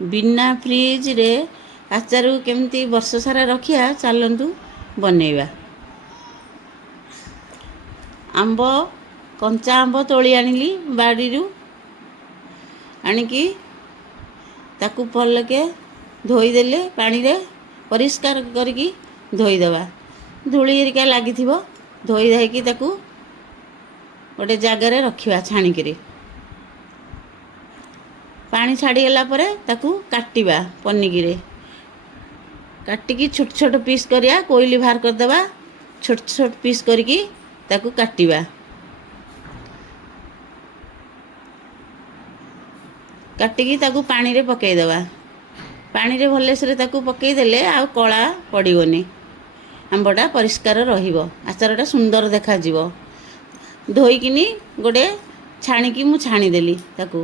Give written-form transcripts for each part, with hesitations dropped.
बिना फ्रिज रे आचार केमती वर्ष सारा रखिया चलतु बनैबा। आंब कंचा आंब तोली आनिली बाड़ी आणिकी ताकू भलके धोईदेले पानी रे परिष्कार करके धोईदेवा। धूली हेरिका लगी धोई धाईकी ताकू गोटे जगार रखा छाणिकी पानी छाड़ीगला ताकू काटिबा पनिकी काटिकी छोट छोट पीस करिया कोईली बाहर करदेवा छोट छोट पीस करके ताकू काटिबा। काटिकी ताकू पानी रे पकेईदेवा। पानी रे भलसे ताकू पकेईदेले आ कला पड़गनी आंबटा परिष्कार रहिबो आचारटा सुंदर देखा जिवो। धोईकिनी गोटे छाणिकी मु छाणीदेली ताकू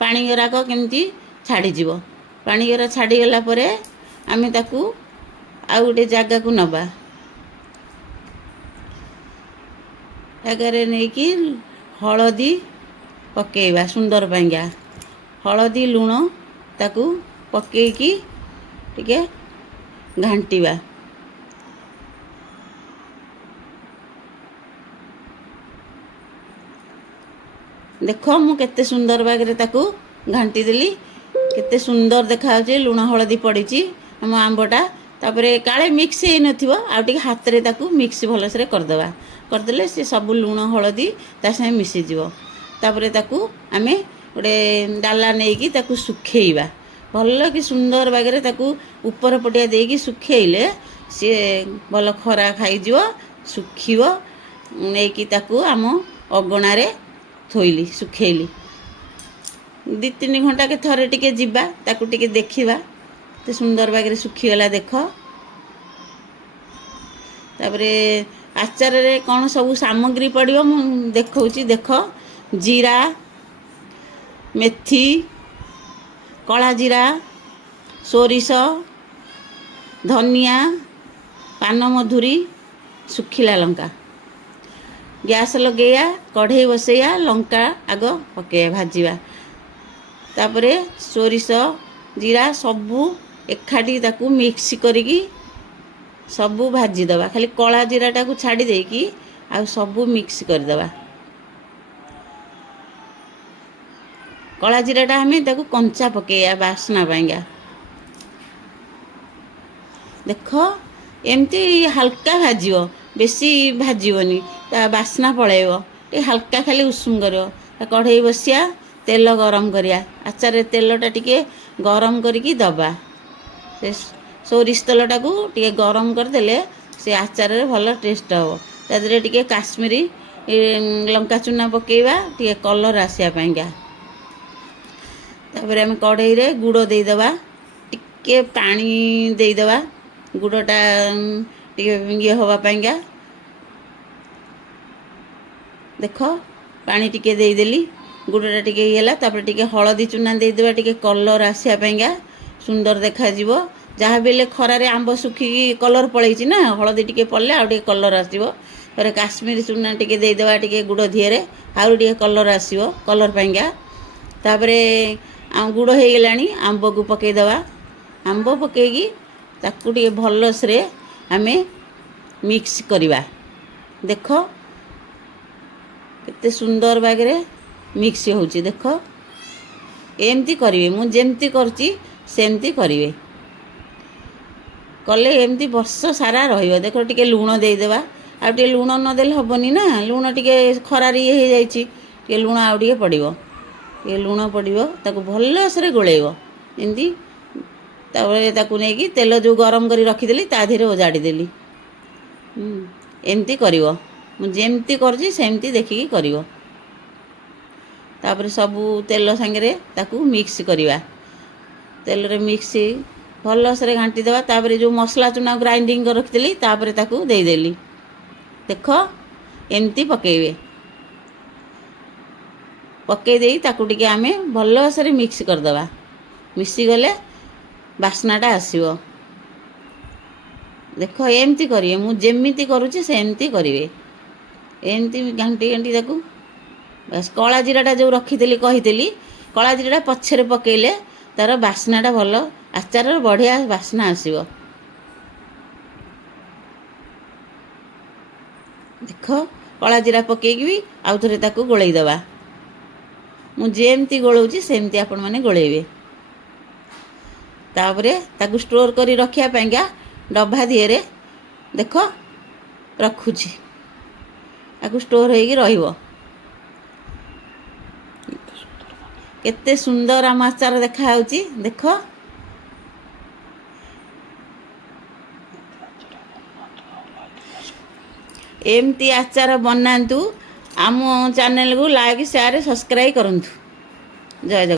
पानी गराक केमती छाड़ीजिवो। पानी गरा छाड़ीगला आमे ताकू आ गोटे जगह को नबा। जगार नहीं कि हलदी पकेइबा सुंदर पाइंगा हलदी लुण ताकू पकेइकी टिके घांटीबा। देख मु केते सुंदर बागरे ताकू घांटी देली केते सुंदर देखा लुण हलदी पड़ी आम आंबटा तापरे काले मिक्स हो नथिबो आ टिके हाथ रे ताकू मिक्स भलसे करदेवा। करदेले से सब लुण हलदी ता संगे मिसी जिवो। तापरे ताकू आमे गोटे डाला नेकी ताकू सुखेइबा भल कि सुंदर बागरे ताकू ऊपर पटिया देकी सुखेइले सी भल खरा खाई जिवो सुखिबो। नेकी ताकू आम अगणारे थोइली सुखेइली 2-3 घंटा के थरे टिके जिबा ताकू टिके देखिबा ते सुंदर बागरे सुखीगला। देख तापरे आचार रे कौन सब सामग्री पड़िबो मु देखौची। देख जीरा मेथी कला जीरा सोरिष धनिया पान मधुरी सुखिला लंका। गैस लगेया कढ़ई बसैया लंका आग पके भाजीबा। तापरे सोरिष जीरा सबू एकाठी ताकू मिक्स करिकी सबू भाजीदबा। खाली कला जीराटा को छाड़ी देकी आ सबू मिक्स करदबा। कला जीराटा हमें ताकू कंचा पकेया बासना पाइंगा। देख एमती हल्का भाजियो बेसी भाजीबनी ता बासना पड़ेबो टे हल्का खाली उषुम करियो। कढ़ई बसिया तेल गरम करिया आचार तेलटा टिके गरम करके दबा। से सोरिष तेलटा को टिके गरम करदेले से आचार भल टेस्ट हम। तादरे टिके काश्मीरी लंका चूना पकेइबा टिके कलर आसिया पाइंगा। तापर आम कढ़ई रे गुड़ देदेबा टिके पानी देदेबा गुड़टा टिके ये हवा पाइंगा। देख पानी टिके देदेली गुड़टा टिके येला तापर टिके हलदी चूना देदेबा टिके कलर आसिया पाइंगा सुंदर देखा जिवो। जहाँ बेले खरा रे आंब सुखिकी कलर पड़ेछि ना हलदी टिके पड़ले आ टिके कलर आसीबो। पर काश्मीरी चूना टिके देदेबा टिके गुड़ धिएरे आ टिके कलर आसीबो कलर पाइंगा। तापरे गुड़ हो गलानी आंब को पकेदेबा। आंब पकेकी ताकू टिके भलसे आमे मिक्स करिबा। देख केते सुंदर बागरे मिक्स होउची। देख एमती करिवे मु जेमती करची सेमती करिवे कले एमती वर्ष सारा रहिबो। देख टिके लुण देदेबा आ टिके लुण न देले हबनी ना लुण टिके खरारी हे जाईची टिके लुण आ टिके पड़िबो ये लुण पड़िबो ताकू भलसे गोलेइबो एमती। तापरे ताकू नेकी तेल जो गरम करी रखिदेली ता धीरे ओजाड़ी देली एमती करिवो मु जेमती करची सेमती देखिकी करिवो। तापरे सबू तेल संगे ताकू मिक्स करिवा। तेल रे मिक्स भलसे घांटी देवा। तापरे जो मसला चूना ग्राइंडिंग कर रखिदेली तापरे ताकू देदेली। देख एमती पकेइबे पकई देई ताकू टिके आमे भलसे मिक्स करदबा। मिसी गले बास्नाटा आसीबो। देख एमती करिए मु जेमिति करूची सेमती करिवे एमती घांटी घांटी ताकू बस कला जीराटा जो रखीली कहीली कला जीराटा पछरे पकेले ତାର ବାସ୍ନାଟା ଭଲ, ଆଚାରର ବଢ଼ିଆ ବାସ୍ନା ଆସିବ। ଦେଖ କଳା ଜିରା ପକେଇକି ବି ଆଉ ଥରେ ତାକୁ ଗୋଳେଇ ଦେବା। ମୁଁ ଯେମିତି ଗୋଳଉଛି ସେମିତି ଆପଣମାନେ ଗୋଳେଇବେ। ତାପରେ ତାକୁ ଷ୍ଟୋର୍ କରି ରଖିବା ପାଇଁକା ଡବା ଦିହରେ ଦେଖ ରଖୁଛି, ତାକୁ ଷ୍ଟୋର୍ ହେଇକି ରହିବ। କେତେ ସୁନ୍ଦର ଆମ ଆଚାର ଦେଖାହେଉଛି ଦେଖ। ଏମିତି ଆଚାର ବନାନ୍ତୁ। ଆମ ଚ୍ୟାନେଲକୁ ଲାଇକ୍, ସେୟାର, ସବସ୍କ୍ରାଇବ୍ କରନ୍ତୁ। ଜୟ ଜଗନ୍ନାଥ।